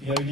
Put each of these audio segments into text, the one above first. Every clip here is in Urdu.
PID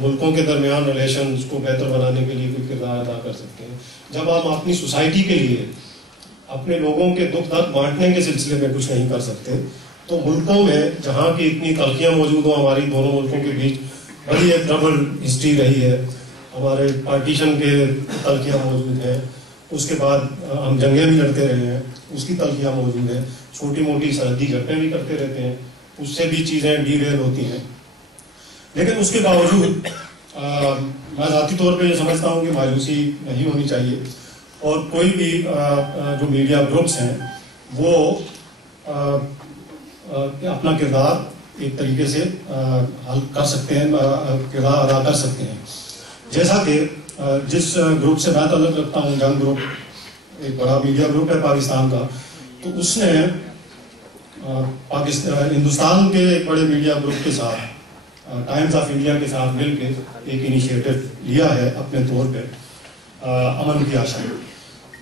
ملکوں کے درمیان ریلیشنز کو بہتر بنانے کے لیے کوئی کردار ادا کر سکتے ہیں. جب ہم اپنی سوسائٹی کے لیے اپنے لوگوں کے دکھ درد بانٹنے کے سلسلے میں کچھ نہیں کر سکتے تو ملکوں میں جہاں کی اتنی تلخیاں موجود ہوں, ہماری دونوں ملکوں کے بیچ بڑی ایک ٹربل ہسٹری رہی ہے, ہمارے پارٹیشن کے تلخیاں موجود ہیں, اس کے بعد ہم جنگیں بھی لڑتے رہے ہیں, اس کی تلخیاں موجود ہیں, چھوٹی موٹی سرحدی جھڑپیں بھی کرتے رہتے ہیں, اس سے بھی چیزیں ڈیریل ہوتی ہیں. لیکن اس کے باوجود میں ذاتی طور پہ یہ سمجھتا ہوں کہ مایوسی نہیں ہونی چاہیے, اور کوئی بھی جو میڈیا گروپس ہیں وہ اپنا کردار ایک طریقے سے حل کر سکتے ہیں, کردار ادا کر سکتے ہیں. جیسا کہ جس گروپ سے میں تعلق رکھتا ہوں, جنگ گروپ, ایک بڑا میڈیا گروپ ہے پاکستان کا, تو اس نے ہندوستان کے ایک بڑے میڈیا گروپ کے ساتھ, ٹائمز آف انڈیا کے ساتھ مل کے ایک انیشیٹو لیا ہے اپنے طور پہ, امن کی آشا.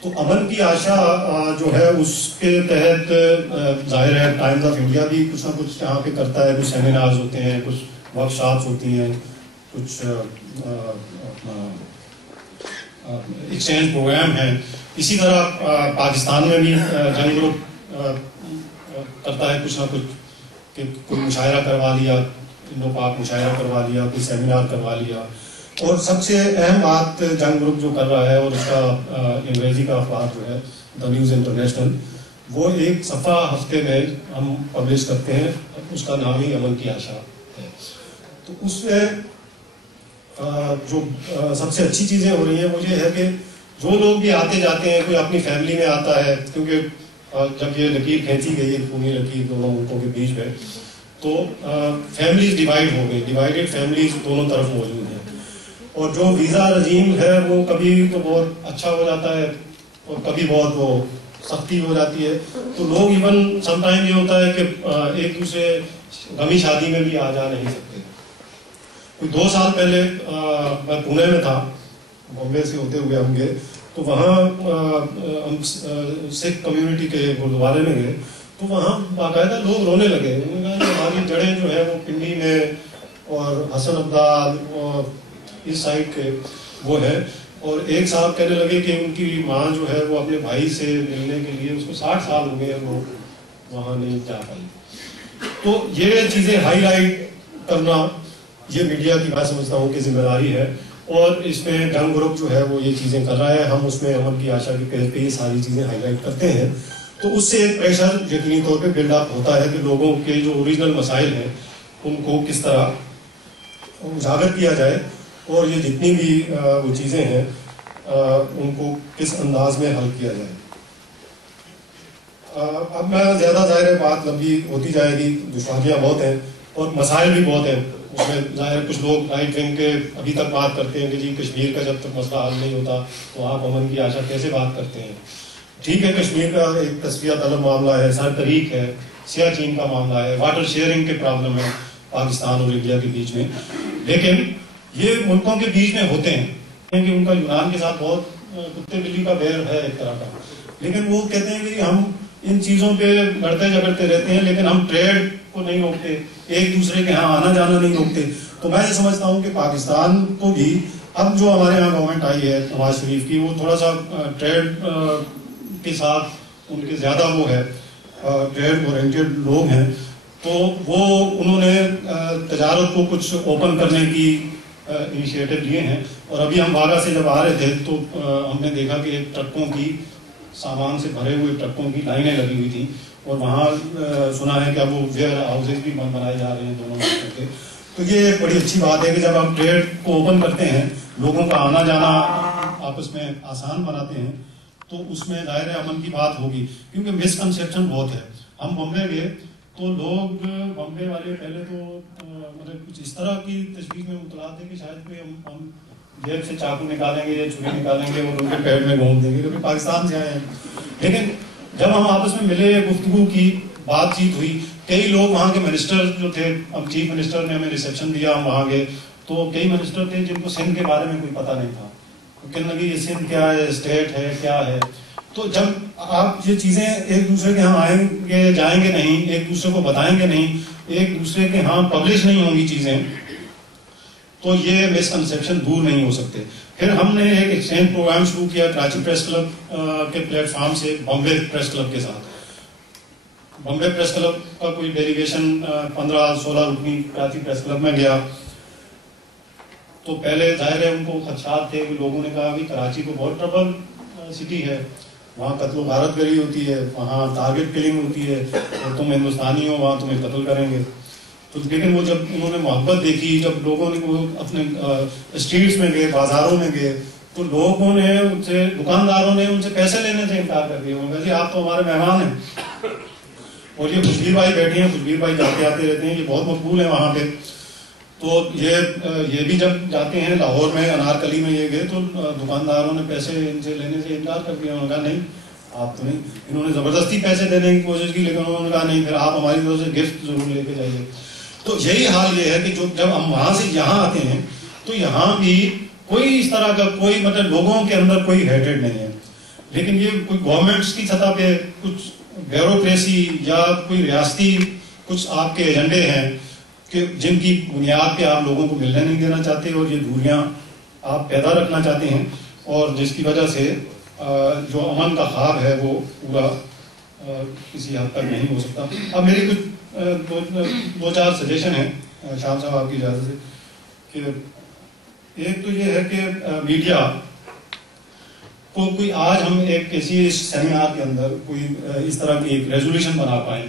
تو امن کی آشا جو ہے اس کے تحت ظاہر ہے ٹائمز آف انڈیا بھی کچھ نہ کچھ یہاں پہ کرتا ہے, کچھ سیمینارز ہوتے ہیں, کچھ ورک شاپس ہوتی ہیں, کچھ ایکسچینج پروگرام ہیں. اسی طرح پاکستان میں بھی جنگ گروپ کرتا ہے کچھ نہ کچھ, کہ کوئی مشاعرہ کروا لیا, انڈو پاک مشاعرہ کروا لیا, کوئی سیمینار کروا لیا. اور سب سے اہم بات جنگ گروپ جو کر رہا ہے, اور اس کا انگریزی کا اخبار جو ہے دا نیوز انٹرنیشنل, وہ ایک صفحہ ہفتے میں ہم پبلش کرتے ہیں, اس کا نام ہی امن کی آشا ہے. تو اس میں جو سب سے اچھی چیزیں ہو رہی ہیں وہ یہ ہے کہ جو لوگ بھی آتے جاتے ہیں, کوئی اپنی فیملی میں آتا ہے, کیونکہ جب یہ لکیر کھینچی گئی ہے خونی لکیر دونوں ملکوں کے بیچ میں, تو فیملیز ڈیوائڈ ہو گئی, ڈیوائڈیڈ فیملیز دونوں طرف موجود ہیں. اور جو ویزا رجیم ہے وہ کبھی تو بہت اچھا ہو جاتا ہے اور کبھی بہت وہ سختی ہو جاتی ہے. تو لوگ ایون سم ٹائم یہ ہوتا ہے کہ ایک دوسرے غمی شادی میں بھی آ جا نہیں سکتے. کوئی 2 سال پہلے میں پونے میں تھا, بامبے سے ہوتے ہوئے ہم گئے, تو وہاں ہم سکھ کمیونٹی کے گرودوارے میں گئے, تو وہاں باقاعدہ لوگ رونے لگے. انہوں نے کہا کہ ہماری جڑیں جو ہے وہ پنڈی میں اور حسن عبدال اور اس سائڈ کے وہ ہے. اور ایک صاحب کہنے لگے کہ ان کی ماں جو ہے وہ اپنے بھائی سے ملنے کے لیے, اس کو 60 سال ہو گئے, وہ وہاں نہیں جا پائی. تو یہ چیزیں ہائی لائٹ کرنا یہ میڈیا کی میں سمجھتا ہوں کہ ذمہ داری ہے, اور اس میں جنگ گروپ جو ہے وہ یہ چیزیں کر رہا ہے. ہم اس میں امن کی آشا کے پہ یہ ساری چیزیں ہائی لائٹ کرتے ہیں, تو اس سے ایک پریشر یقینی طور پہ بلڈ اپ ہوتا ہے کہ لوگوں کے جو اوریجنل مسائل ہیں ان کو کس طرح اجاگر کیا جائے, اور یہ جتنی بھی وہ چیزیں ہیں ان کو کس انداز میں حل کیا جائے. اب میں زیادہ ظاہر بات لمبی ہوتی جائے گی, دشواریاں بہت ہیں اور مسائل بھی بہت ہیں. اس میں ظاہر کچھ لوگ رائٹ ونگ کے ابھی تک بات کرتے ہیں کہ جی کشمیر کا جب تک مسئلہ حل نہیں ہوتا تو آپ امن کی آشا کیسے بات کرتے ہیں. ٹھیک ہے, کشمیر کا ایک تصفیہ طلب معاملہ ہے, سر طریق ہے, سیاہ چین کا معاملہ ہے, واٹر شیئرنگ کے پرابلم ہے پاکستان اور انڈیا کے بیچ میں, لیکن یہ ملکوں کے بیچ میں ہوتے ہیں کہ ان کا یونان کے ساتھ بہت کتے بلی کا بیر ہے ایک طرح کا. لیکن وہ کہتے ہیں کہ ہم ان چیزوں پہ لڑتے جھگڑتے رہتے ہیں, لیکن ہم ٹریڈ کو نہیں روکتے, ایک دوسرے کے ہاں آنا جانا نہیں روکتے. تو میں یہ سمجھتا ہوں کہ پاکستان کو بھی اب جو ہمارے یہاں گورنمنٹ آئی ہے نواز شریف کی, وہ تھوڑا سا ٹریڈ کے ساتھ ان کے زیادہ وہ ہے, ٹریڈ اورینٹیڈ لوگ ہیں, تو وہ انہوں نے تجارت کو کچھ اوپن کرنے کی انیشیٹو لیے ہیں. اور ابھی ہم واگا سے جب آ رہے تھے تو ہم نے دیکھا کہ ٹرکوں کی, سامان سے بھرے ہوئے ٹرکوں کی لائنیں لگی ہوئی تھیں, اور وہاں سنا ہے کہ اب وہ ویئر ہاؤسز بھی بنائے جا رہے ہیں دونوں ملکوں کے. تو یہ ایک بڑی اچھی بات ہے کہ جب آپ ٹریڈ کو اوپن کرتے ہیں, لوگوں کا آنا جانا آپس میں آسان بناتے ہیں, تو اس میں ظاہر امن کی بات ہوگی. کیونکہ مسکنسیپشن بہت ہے. ہم بمبے گئے تو لوگ بمبے والے پہلے تو مطلب کچھ اس طرح کی تشویش میں مبتلا تھے کہ شاید کوئی ہم جیب سے چاقو نکالیں گے یا چھری نکالیں گے اور ان کے پیٹ میں گھوم دیں گے, کیونکہ پاکستان سے آئے ہیں. لیکن جب ہم آپس میں ملے, گفتگو کی, بات چیت ہوئی, کئی لوگ وہاں کے منسٹر جو تھے, اب چیف منسٹر نے ہمیں ریسیپشن دیا, ہم وہاں گئے تو کئی منسٹر تھے جن کو سندھ کے بارے میں کوئی پتہ نہیں تھا. کہنے لگے یہ سندھ کیا ہے, اسٹیٹ ہے, کیا ہے. تو جب آپ یہ چیزیں ایک دوسرے کے ہاں آئیں گے, جائیں گے نہیں, ایک دوسرے کو بتائیں گے نہیں, ایک دوسرے کے ہاں پبلش نہیں ہوں گی چیزیں, تو یہ مسکنسیپشن دور نہیں ہو سکتے. پھر ہم نے ایک ایکسچینج پروگرام شروع کیا کراچی پریس کلب کے پلیٹ فارم سے بامبے پریس کلب کے ساتھ. بامبے پریس کلب کا کوئی ڈیلیگیشن 15-16 رکنی کراچی پریس کلب میں گیا. تو پہلے ظاہر ہے ان کو خدشات تھے کہ لوگوں نے کہا کہ کراچی کو بہت ٹربل سٹی ہے, وہاں قتل و غارت گری ہوتی ہے, وہاں ٹارگٹ کلنگ ہوتی ہے, اور تم ہندوستانی ہو وہاں تمہیں قتل کریں گے. تو لیکن وہ جب انہوں نے محبت دیکھی, جب لوگوں نے وہ اپنے اسٹریٹس میں گئے, بازاروں میں گئے, تو لوگوں نے ان سے, دکانداروں نے ان سے پیسے لینے سے انکار کر دیا. انہوں نے کہا جی آپ تو ہمارے مہمان ہیں. اور یہ خوشبیر بھائی بیٹھے ہیں, خوشبیر بھائی جاتے آتے رہتے ہیں, یہ بہت مقبول ہیں وہاں پہ. تو یہ بھی جب جاتے ہیں لاہور میں, انارکلی میں یہ گئے, تو دکانداروں نے پیسے ان سے لینے سے انکار کر دیا. انہوں نے کہا نہیں آپ تو نہیں. انہوں نے زبردستی پیسے دینے کی کوشش کی, لیکن انہوں نے کہا نہیں, پھر آپ ہماری طرف سے گفٹ ضرور لے کے جائیے. تو یہی حال یہ ہے کہ جب ہم وہاں سے یہاں آتے ہیں تو یہاں بھی کوئی اس طرح کا کوئی مطلب لوگوں کے اندر کوئی ہیٹریڈ نہیں ہے. لیکن یہ کوئی گورنمنٹس کی سطح پہ کچھ بیوروکریسی یا کوئی ریاستی کچھ آپ کے ایجنڈے ہیں کہ جن کی بنیاد پہ آپ لوگوں کو ملنے نہیں دینا چاہتے, اور یہ دوریاں آپ پیدا رکھنا چاہتے ہیں, اور جس کی وجہ سے جو امن کا خواب ہے وہ پورا کسی حد تک نہیں ہو سکتا. اب میری کچھ دو چار سجیشن ہیں شام صاحب آپ کی اجازت سے, کہ ایک تو یہ ہے کہ میڈیا کو کوئی آج ہم ایک کسی سیمینار کے اندر کوئی اس طرح کی ایک ریزولوشن بنا پائیں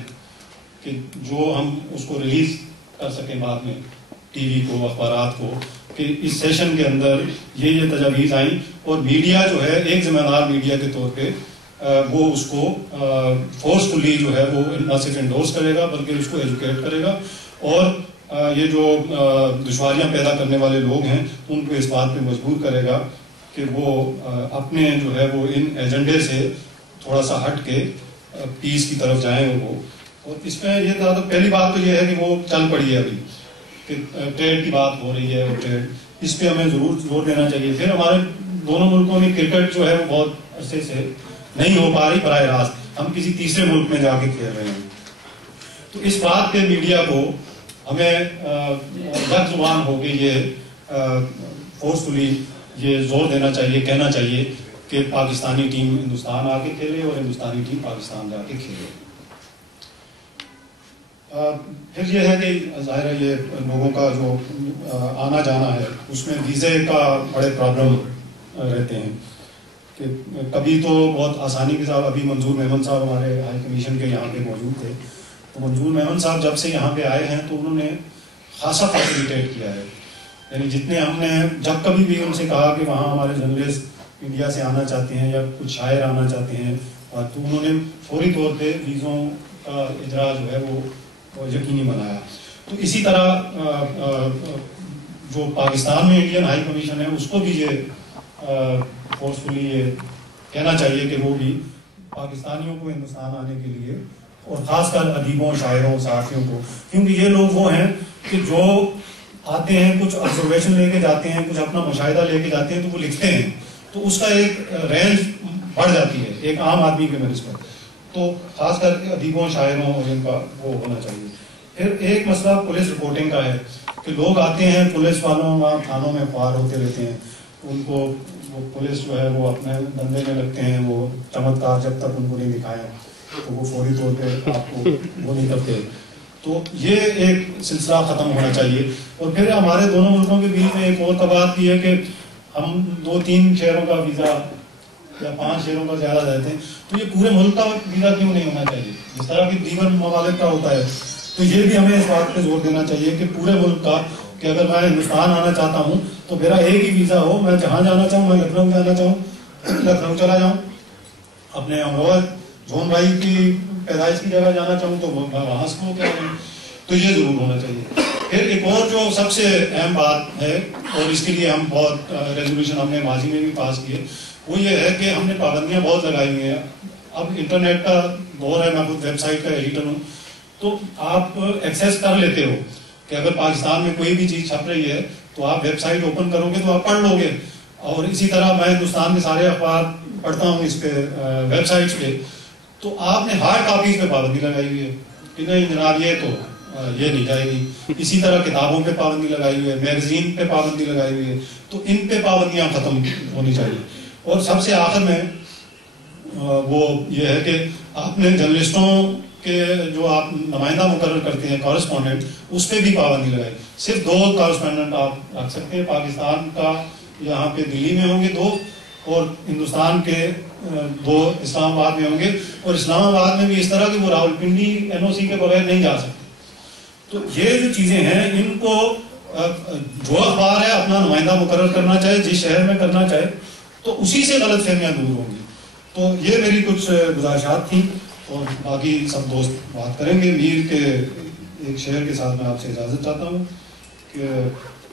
کہ جو ہم اس کو ریلیز کر سکیں بعد میں ٹی وی کو, اخبارات کو, کہ اس سیشن کے اندر یہ تجاویز آئیں, اور میڈیا جو ہے ایک ذمہ دار میڈیا کے طور پہ وہ اس کو فورسفلی جو ہے وہ نہ صرف انڈورس کرے گا بلکہ اس کو ایجوکیٹ کرے گا, اور یہ جو دشواریاں پیدا کرنے والے لوگ ہیں ان کو اس بات پہ مجبور کرے گا کہ وہ اپنے جو ہے وہ ان ایجنڈے سے تھوڑا سا ہٹ کے پیس کی طرف جائیں وہ. اور اس میں یہ تھا, تو پہلی بات تو یہ ہے کہ وہ چل پڑی ہے ابھی کہ ٹریڈ کی بات ہو رہی ہے, اور ٹریڈ اس پہ ہمیں ضرور زور دینا چاہیے. پھر ہمارے دونوں ملکوں میں کرکٹ جو ہے وہ بہت عرصے سے نہیں ہو پا رہی براہ راست, ہم کسی تیسرے ملک میں جا کے کھیل رہے ہیں. تو اس بات پہ میڈیا کو ہمیں یک زبان ہو کے یہ فورسفلی یہ زور دینا چاہیے, کہنا چاہیے کہ پاکستانی ٹیم ہندوستان آ کے کھیلے اور ہندوستانی ٹیم پاکستان جا کے کھیلے. پھر یہ ہے کہ ظاہر ہے یہ لوگوں کا جو آنا جانا ہے اس میں ویزے کا بڑے پرابلم رہتے ہیں, کہ کبھی تو بہت آسانی کے ساتھ, ابھی منظور میمن صاحب ہمارے ہائی کمیشن کے یہاں پہ موجود تھے, تو منظور میمن صاحب جب سے یہاں پہ آئے ہیں تو انہوں نے خاصا فیسیلیٹیٹ کیا ہے. یعنی جتنے ہم نے جب کبھی بھی ان سے کہا کہ وہاں ہمارے جرنلسٹ انڈیا سے آنا چاہتے ہیں یا کچھ شاعر آنا چاہتے ہیں, تو انہوں نے فوری طور پہ ویزوں کا اجرا جو ہے وہ یقینی بنایا. تو اسی طرح جو پاکستان میں انڈین ہائی کمیشن ہے اس کو بھی یہ فورسفلی یہ کہنا چاہیے کہ وہ بھی پاکستانیوں کو ہندوستان آنے کے لیے, اور خاص کر ادیبوں, شاعروں, صحافیوں کو, کیونکہ یہ لوگ وہ ہیں کہ جو آتے ہیں کچھ آبزرویشن لے کے جاتے ہیں, کچھ اپنا مشاہدہ لے کے جاتے ہیں, تو وہ لکھتے ہیں, تو اس کا ایک رینج بڑھ جاتی ہے ایک عام آدمی کے نسبت. تو خاص کر ادیبوں, شاعروں اور ان کا وہ ہونا چاہیے. پھر ایک مسئلہ پولیس رپورٹنگ کا ہے کہ لوگ آتے ہیں, پولیس والوں وہاں تھانوں میں خوار ہوتے رہتے ہیں, ان کو وہ پولیس جو ہے وہ اپنے دندے میں لگتے ہیں, وہ چمتکار جب تک ان کو نہیں دکھائیں تو وہ فوری طور پہ آپ کو وہ نہیں کرتے. تو یہ ایک سلسلہ ختم ہونا چاہیے. اور پھر ہمارے دونوں ملکوں کے بیچ میں ایک اور بات کی ہے کہ ہم 2-3 شہروں کا ویزا یا 5 شہروں کا زیادہ دیتے ہیں, تو یہ پورے ملک کا ویزا کیوں نہیں ہونا چاہیے جس طرح کہ دیگر ممالک کا ہوتا ہے. تو یہ بھی ہمیں اس بات پہ زور دینا چاہیے کہ پورے ملک کا, کہ اگر میں ہندوستان آنا چاہتا ہوں تو میرا ایک ہی ویزا ہو, میں جہاں جانا چاہوں, میں لکھنؤ جانا چاہوں لکھنؤ چلا جاؤں, اپنے امروہہ جون بھائی کی پیدائش کی جگہ جانا چاہوں تو وہاں سے ہو کیا. تو یہ ضرور ہونا چاہیے. پھر ایک اور جو سب سے اہم بات ہے, اور اس کے لیے ہم بہت ریزولوشن ہم نے ماضی میں بھی پاس کیے, وہ یہ ہے کہ ہم نے پابندیاں بہت لگائی ہوئی ہیں. اب انٹرنیٹ کا دور ہے, میں خود ویب سائٹ کا ایڈیٹر ہوں, تو آپ ایکسیس کر لیتے ہو کہ اگر پاکستان میں کوئی بھی چیز چھپ رہی ہے تو آپ ویب سائٹ اوپن کرو گے تو آپ پڑھ لو گے. اور اسی طرح میں ہندوستان کے سارے اخبار پڑھتا ہوں اس پہ ویب سائٹس پہ. تو آپ نے ہارڈ کاپیز پہ پابندی لگائی ہوئی ہے کہ نہیں جناب یہ تو یہ نہیں جائے گی. اسی طرح کتابوں پہ پابندی لگائی ہوئی ہے, میگزین پہ پابندی لگائی ہوئی ہے, تو ان پہ پابندیاں ختم ہونی چاہیے. اور سب سے آخر میں وہ یہ ہے کہ آپ نے جرنلسٹوں کے جو آپ نمائندہ مقرر کرتے ہیں کورسپونڈنٹ, اس پہ بھی پابندی لگائی. صرف 2 کورسپونڈنٹ آپ رکھ سکتے ہیں, پاکستان کا یہاں پہ دلی میں ہوں گے 2, اور ہندوستان کے 2 اسلام آباد میں ہوں گے. اور اسلام آباد میں بھی اس طرح کہ وہ راولپنڈی NOC کے بغیر نہیں جا سکتے. تو یہ جو چیزیں ہیں ان کو جو اخبار ہے اپنا نمائندہ مقرر کرنا چاہے جس شہر میں کرنا چاہے, تو اسی سے غلط فہمیاں دور ہوں گی. تو یہ میری کچھ گزارشات تھیں, اور باقی سب دوست بات کریں گے. میر کے ایک شعر کے ساتھ میں آپ سے اجازت چاہتا ہوں کہ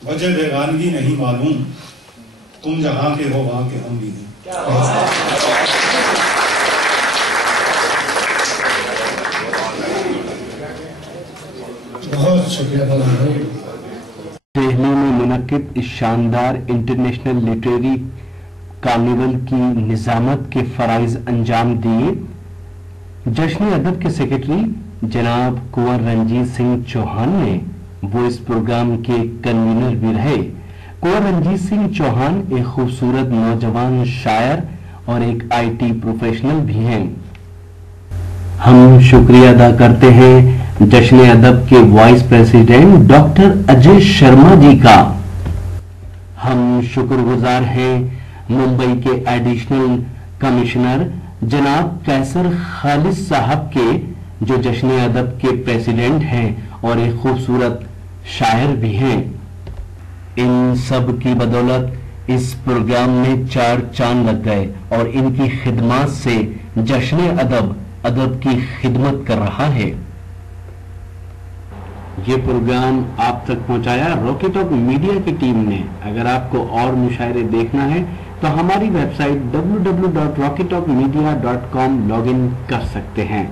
وجہ بیگانگی نہیں معلوم, تم جہاں کے ہو وہاں کے ہم بھی ہیں. بہت شکریہ. دہلی میں منعقد اس شاندار انٹرنیشنل لٹریری کارنیول کی نظامت کے فرائض انجام دیے. جشن ادب کے سیکرٹری جناب کنور رنجیت سنگھ چوہان نے وہ اس پروگرام کے کنوینر بھی رہے. کنور رنجیت سنگھ چوہان ایک خوبصورت نوجوان شاعر اور ایک IT پروفیشنل بھی ہیں. ہم شکریہ ادا کرتے ہیں جشن ادب کے وائس پریزیڈنٹ ڈاکٹر اجے شرما جی کا. ہم شکر گزار ہیں ممبئی کے ایڈیشنل کمشنر جناب قیصر خالد صاحب کے, جو جشن ادب کے پریزیڈنٹ ہیں اور ایک خوبصورت شاعر بھی ہیں. ان سب کی بدولت اس پروگرام میں 4 چاند لگ گئے, اور ان کی خدمات سے جشن ادب کی خدمت کر رہا ہے. یہ پروگرام آپ تک پہنچایا راکی ٹاک میڈیا کی ٹیم نے. اگر آپ کو اور مشاعرے دیکھنا ہے تو ہماری web site www.rockytalkmedia.com log in کر سکتے ہیں.